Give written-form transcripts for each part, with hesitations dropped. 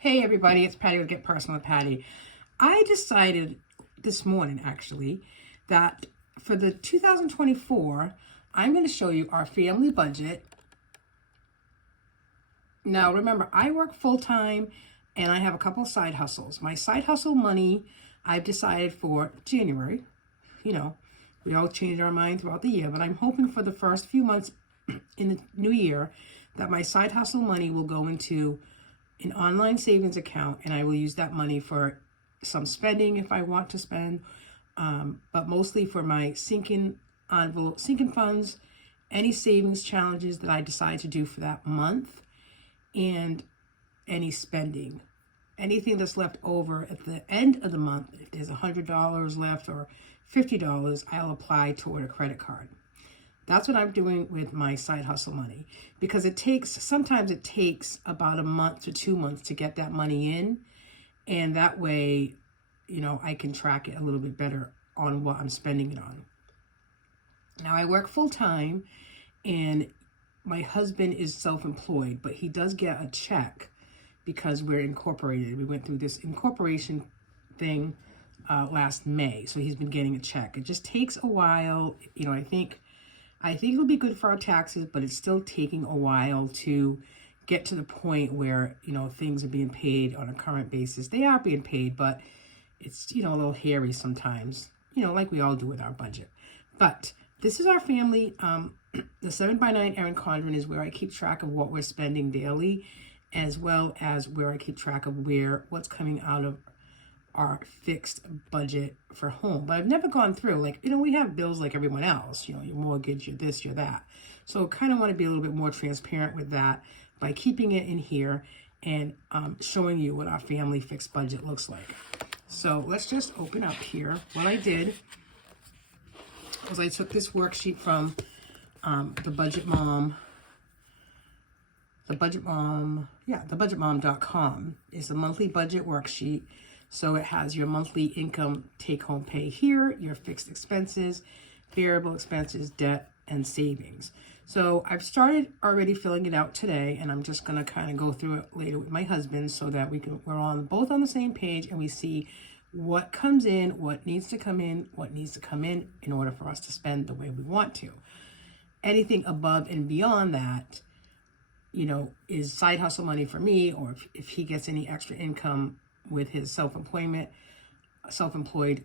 Hey everybody, it's Patty with Get Personal with Patty. I decided this morning actually that for the 2024, I'm going to show you our family budget. Now remember, I work full-time and I have a couple of side hustles. My side hustle money, I've decided for January. You know, we all change our mind throughout the year, but I'm hoping for the first few months in the new year that my side hustle money will go into an online savings account, and I will use that money for some spending if I want to spend, but mostly for my sinking envelope, sinking funds, any savings challenges that I decide to do for that month, and any spending. Anything that's left over at the end of the month, if there's $100 left or $50, I'll apply toward a credit card. That's what I'm doing with my side hustle money, because sometimes it takes about a month to 2 months to get that money in. And that way, I can track it a little bit better on what I'm spending it on. Now I work full time and my husband is self-employed, but he does get a check because we're incorporated. We went through this incorporation thing last May. So he's been getting a check. It just takes a while. I think it'll be good for our taxes, but it's still taking a while to get to the point where, things are being paid on a current basis. They are being paid, but it's, a little hairy sometimes, like we all do with our budget. But this is our family. The 7x9 Erin Condren is where I keep track of what we're spending daily, as well as where I keep track of what's coming out of our fixed budget for home. But I've never gone through, we have bills like everyone else, your mortgage, your this, your that. So kind of want to be a little bit more transparent with that by keeping it in here and showing you what our family fixed budget looks like. So let's just open up here. What I did was I took this worksheet from the budgetmom.com. It's a monthly budget worksheet. So it has your monthly income, take-home pay here, your fixed expenses, variable expenses, debt, and savings. So I've started already filling it out today, and I'm just going to kind of go through it later with my husband so that we're both on the same page and we see what comes in, what needs to come in, what needs to come in order for us to spend the way we want to. Anything above and beyond that, is side hustle money for me, or if he gets any extra income with his self-employed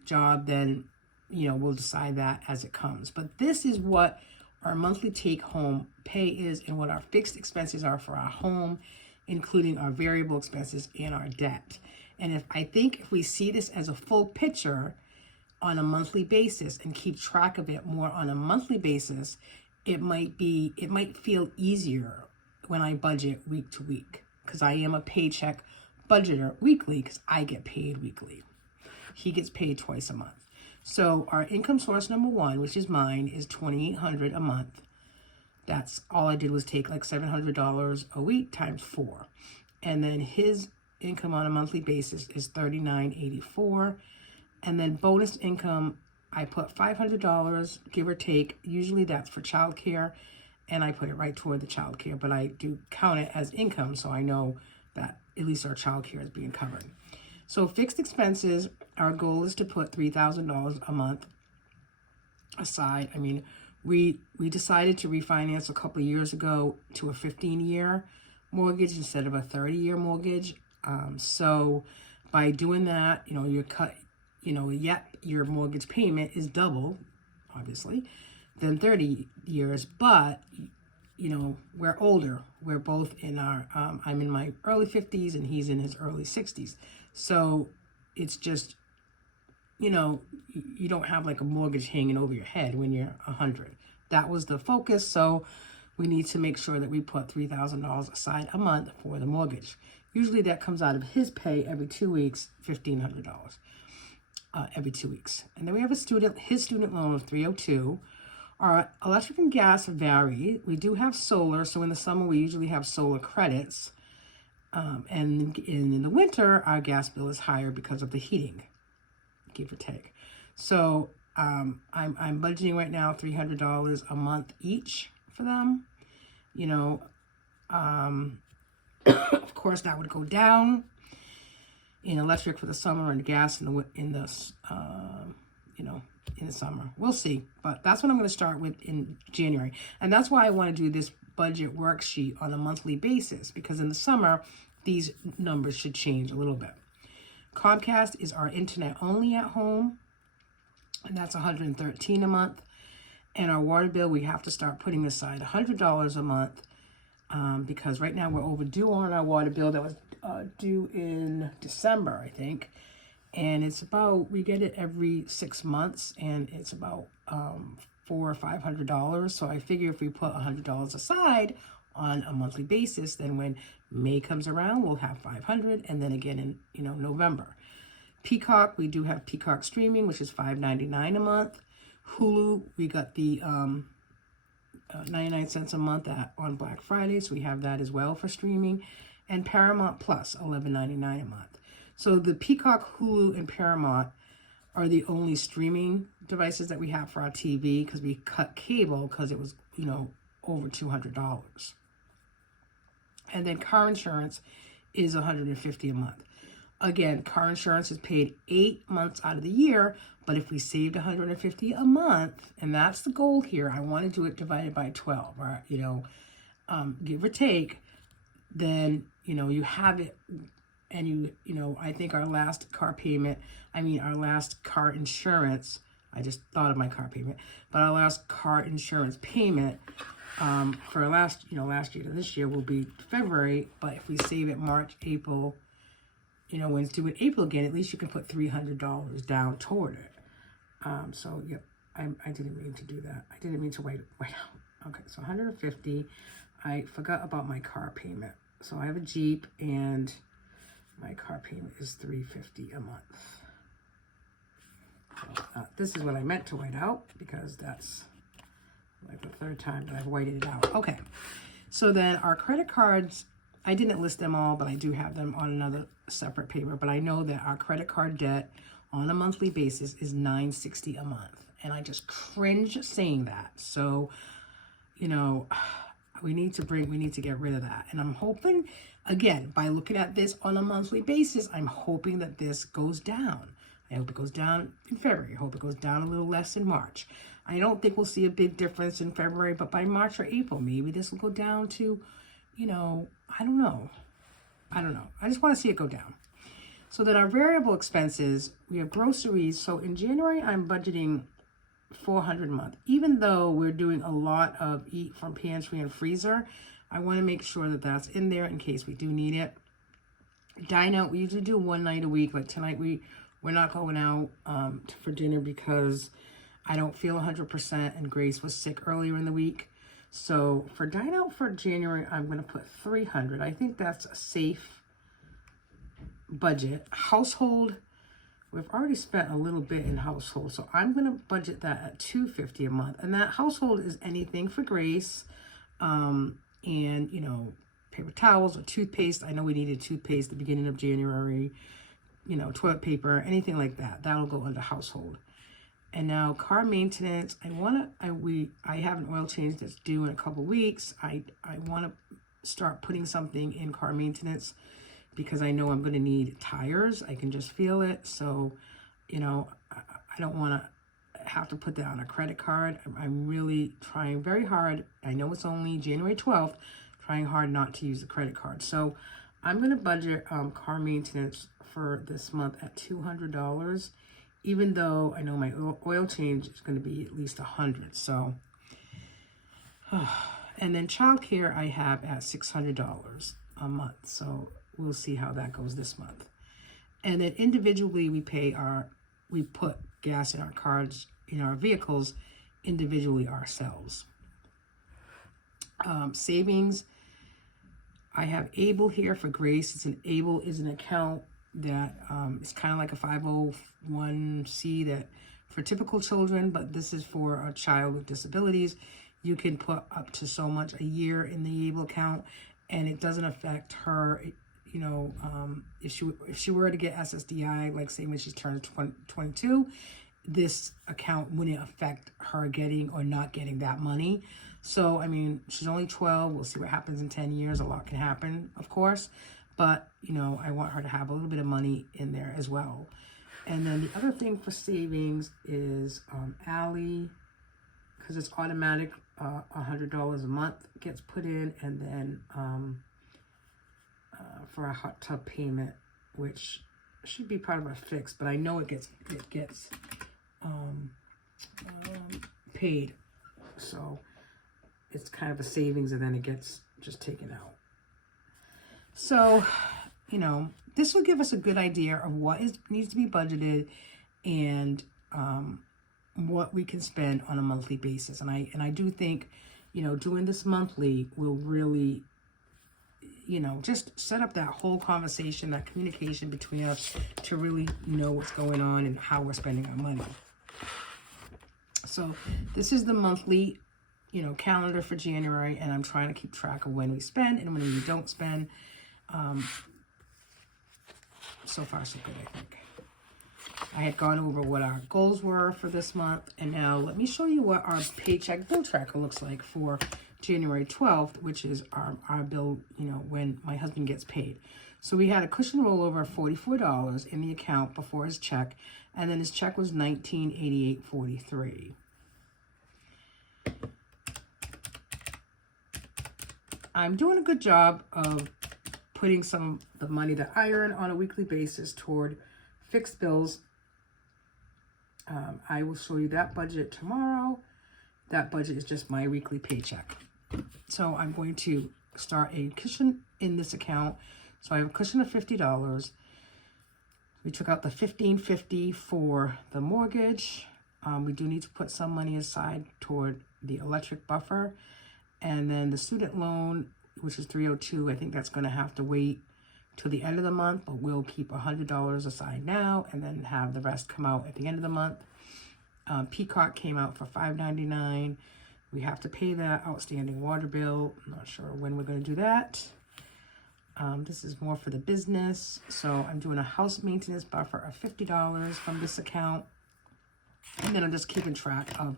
job, then, we'll decide that as it comes. But this is what our monthly take-home pay is and what our fixed expenses are for our home, including our variable expenses and our debt. And if we see this as a full picture on a monthly basis and keep track of it more on a monthly basis, it might feel easier when I budget week to week, because I am a paycheck budgeter weekly because I get paid weekly. He gets paid twice a month. So our income source number one, which is mine, is $2,800 a month. That's all I did was take like $700 a week times 4. And then his income on a monthly basis is $39.84. And then bonus income, I put $500, give or take. Usually that's for childcare, and I put it right toward the childcare, but I do count it as income, so I know that at least our childcare is being covered. So fixed expenses, our goal is to put $3,000 a month aside. I mean, we decided to refinance a couple of years ago to a 15-year mortgage instead of a 30-year mortgage. So by doing that, your mortgage payment is double, obviously, than 30 years, but we're older. We're both in I'm in my early 50s and he's in his early 60s. So it's just, you don't have like a mortgage hanging over your head when you're 100. That was the focus. So we need to make sure that we put $3,000 aside a month for the mortgage. Usually that comes out of his pay every 2 weeks, $1,500 every 2 weeks. And then we have his student loan of $302. Our electric and gas vary. We do have solar, so in the summer we usually have solar credits. And in the winter, our gas bill is higher because of the heating, give or take. So I'm budgeting right now $300 a month each for them. Of course, that would go down in electric for the summer and gas in the in the summer. We'll see, but that's what I'm going to start with in January. And that's why I want to do this budget worksheet on a monthly basis, because in the summer, these numbers should change a little bit. Comcast is our internet only at home, and that's $113 a month. And our water bill, we have to start putting aside $100 a month, because right now we're overdue on our water bill that was due in December, I think. And it's about, we get it every 6 months, and it's about $400 or $500. So I figure if we put $100 aside on a monthly basis, then when May comes around, we'll have $500, and then again in November. Peacock, we do have Peacock streaming, which is $5.99 a month. Hulu, we got the 99 cents a month on Black Friday, so we have that as well for streaming. And Paramount Plus, $11.99 a month. So the Peacock, Hulu, and Paramount are the only streaming devices that we have for our TV, because we cut cable because it was, over $200. And then car insurance is $150 a month. Again, car insurance is paid 8 months out of the year, but if we saved $150 a month, and that's the goal here, I want to do it divided by 12, or, give or take, then, you have it. And I think our last car insurance, I just thought of my car payment, but our last car insurance payment for last year to this year will be February. But if we save it March, April, when it's due in April again, at least you can put $300 down toward it. So, yep, I didn't mean to do that. I didn't mean to wait out. Okay, so $150. I forgot about my car payment. So I have a Jeep, and my car payment is $350 a month. So, this is what I meant to white out, because that's like the third time that I've whited it out. Okay, so then our credit cards, I didn't list them all, but I do have them on another separate paper. But I know that our credit card debt on a monthly basis is $960 a month. And I just cringe saying that. So, we need to get rid of that. And I'm hoping, again, by looking at this on a monthly basis, I'm hoping that this goes down. I hope it goes down in February. I hope it goes down a little less in March. I don't think we'll see a big difference in February, but by March or April, maybe this will go down to, I don't know. I just want to see it go down. So then our variable expenses, we have groceries. So in January, I'm budgeting $400 a month. Even though we're doing a lot of eat from pantry and freezer, I want to make sure that that's in there in case we do need it. Dine out, we usually do one night a week. Like tonight, we're not going out for dinner because I don't feel 100%, and Grace was sick earlier in the week. So for dine out for January, I'm going to put $300. I think that's a safe budget. Household, we've already spent a little bit in household, so I'm going to budget that at $250 a month. And that household is anything for Grace, and, paper towels or toothpaste. I know we needed toothpaste at the beginning of January, toilet paper, anything like that. That'll go under household. And now car maintenance, I have an oil change that's due in a couple weeks. I want to start putting something in car maintenance because I know I'm going to need tires. I can just feel it. So, I don't want to have to put that on a credit card. I'm really trying very hard. I know it's only January 12th, trying hard not to use the credit card. So I'm going to budget car maintenance for this month at $200, even though I know my oil change is going to be at least $100. So, and then childcare I have at $600 a month. So we'll see how that goes this month. And then individually we put gas in our cars, in our vehicles, individually ourselves. Savings, I have Able here for Grace. Able is an account that is kind of like a 501c that for typical children, but this is for a child with disabilities. You can put up to so much a year in the Able account, and it doesn't affect her. If she were to get SSDI, like say when she turns 22, this account wouldn't affect her getting or not getting that money. So, she's only 12. We'll see what happens in 10 years. A lot can happen, of course. but, you know, I want her to have a little bit of money in there as well. And then the other thing for savings is Allie, because it's automatic, $100 a month gets put in, and then for a hot tub payment, which should be part of a fix, but I know it gets paid, so it's kind of a savings, and then it gets just taken out. So, you know, this will give us a good idea of what needs to be budgeted, and what we can spend on a monthly basis. And I do think, you know, doing this monthly will really, you know, just set up that whole conversation, that communication between us to really know what's going on and how we're spending our money. So this is the monthly, you know, calendar for January, and I'm trying to keep track of when we spend and when we don't spend. So far, so good, I think. I had gone over what our goals were for this month, and now let me show you what our paycheck bill tracker looks like for January 12th, which is our bill, you know, when my husband gets paid. So we had a cushion rollover of $44 in the account before his check, and then his check was $1988.43. I'm doing a good job of putting some of the money that I earn on a weekly basis toward fixed bills. I will show you that budget tomorrow. That budget is just my weekly paycheck. So I'm going to start a cushion in this account. So I have a cushion of $50. We took out the $15.50 for the mortgage. We do need to put some money aside toward the electric buffer. And then the student loan, which is $302, I think that's going to have to wait till the end of the month, but we'll keep $100 aside now and then have the rest come out at the end of the month. Peacock came out for $5.99. We have to pay that outstanding water bill. I'm not sure when we're going to do that. This is more for the business. So I'm doing a house maintenance buffer of $50 from this account. And then I'm just keeping track of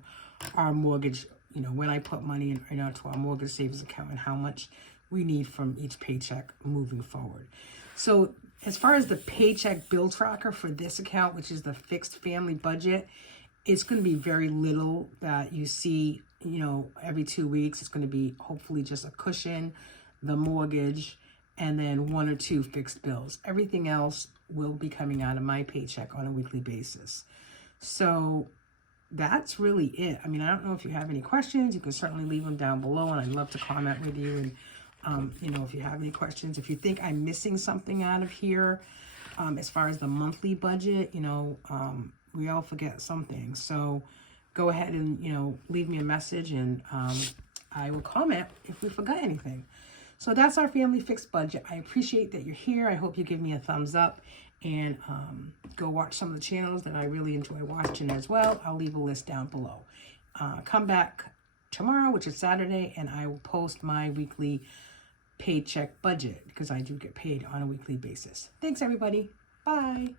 our mortgage, you know, when I put money in right now to our mortgage savings account and how much we need from each paycheck moving forward. So as far as the paycheck bill tracker for this account, which is the fixed family budget, it's going to be very little that you see, you know, every 2 weeks. It's going to be hopefully just a cushion, the mortgage, and then 1 or 2 fixed bills. Everything else will be coming out of my paycheck on a weekly basis. So that's really it. I mean, I don't know if you have any questions. You can certainly leave them down below, and I'd love to comment with you. And you know, if you have any questions, if you think I'm missing something out of here, as far as the monthly budget, you know, we all forget something. So go ahead and, you know, leave me a message, and I will comment if we forgot anything. So that's our family fixed budget. I appreciate that you're here. I hope you give me a thumbs up, and go watch some of the channels that I really enjoy watching as well. I'll leave a list down below. Come back tomorrow, which is Saturday, and I will post my weekly paycheck budget because I do get paid on a weekly basis. Thanks, everybody. Bye.